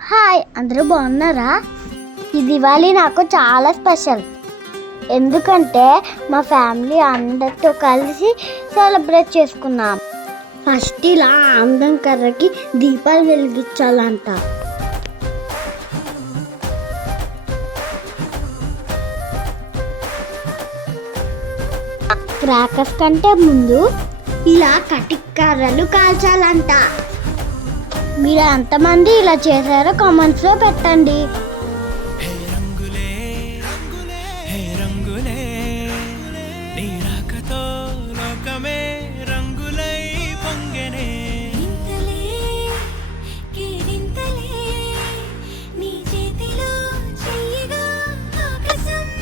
Hi, అందరూ బాగున్నారా? ఈ దివాళీ నాకు చాలా స్పెషల్. ఎందుకంటే మా ఫ్యామిలీ అందరితో కలిసి సెలబ్రేట్ చేసుకున్నాం. ఫస్ట్ ఇలా అందం కర్రకి దీపాలు వెలిగించాలంట. క్రాకర్స్ కంటే ముందు ఇలా కటిక్కర్రలు కాల్చాలంట. మీరు ఎంతమంది ఇలా చేశారో కామెంట్స్లో పెట్టండి.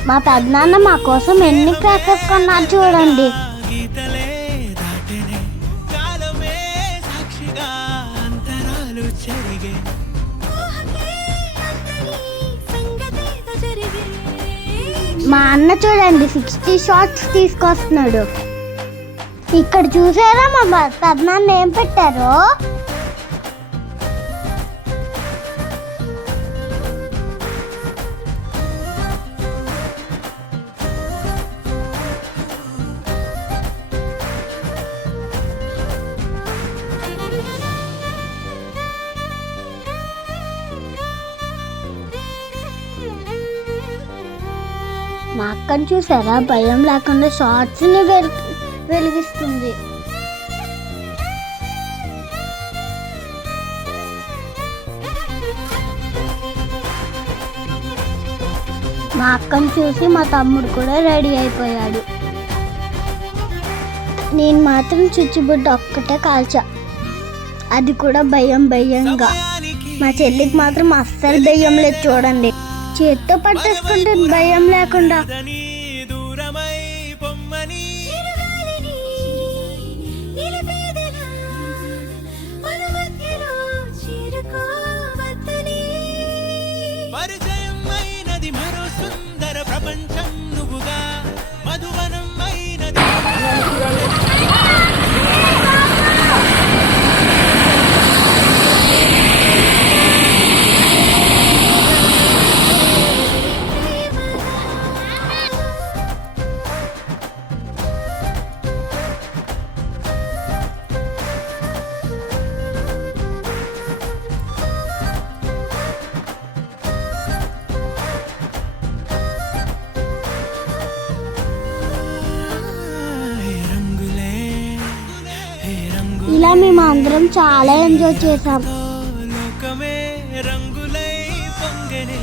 మా పెద్దనాన్న మా కోసం ఎన్ని క్రాకర్స్ కొన్నారు చూడండి. మా అన్న చూడండి 60 షాట్స్ తీసుకొస్తున్నాడు. ఇక్కడ చూసారా మా పెద్దనాన్న ఏం పెట్టారో? మా అక్కని చూసారా, భయం లేకుండా షార్ట్స్ని వెలిగిస్తుంది. మా అక్కని చూసి మా తమ్ముడు కూడా రెడీ అయిపోయాడు. నేను మాత్రం చుచ్చుబుడ్డ ఒక్కటే కాల్చా, అది కూడా భయంగా. మా చెల్లికి మాత్రం అస్సలు భయం లేదు చూడండి, చేత్తో పట్టేసుకుంటే భయం లేకుండా. ప్రపంచం నువ్వుగా మధువనం అయినది. ఇలా మేము అందరం చాలా ఎంజాయ్ చేసాం. లోకమే రంగులై పొంగనే.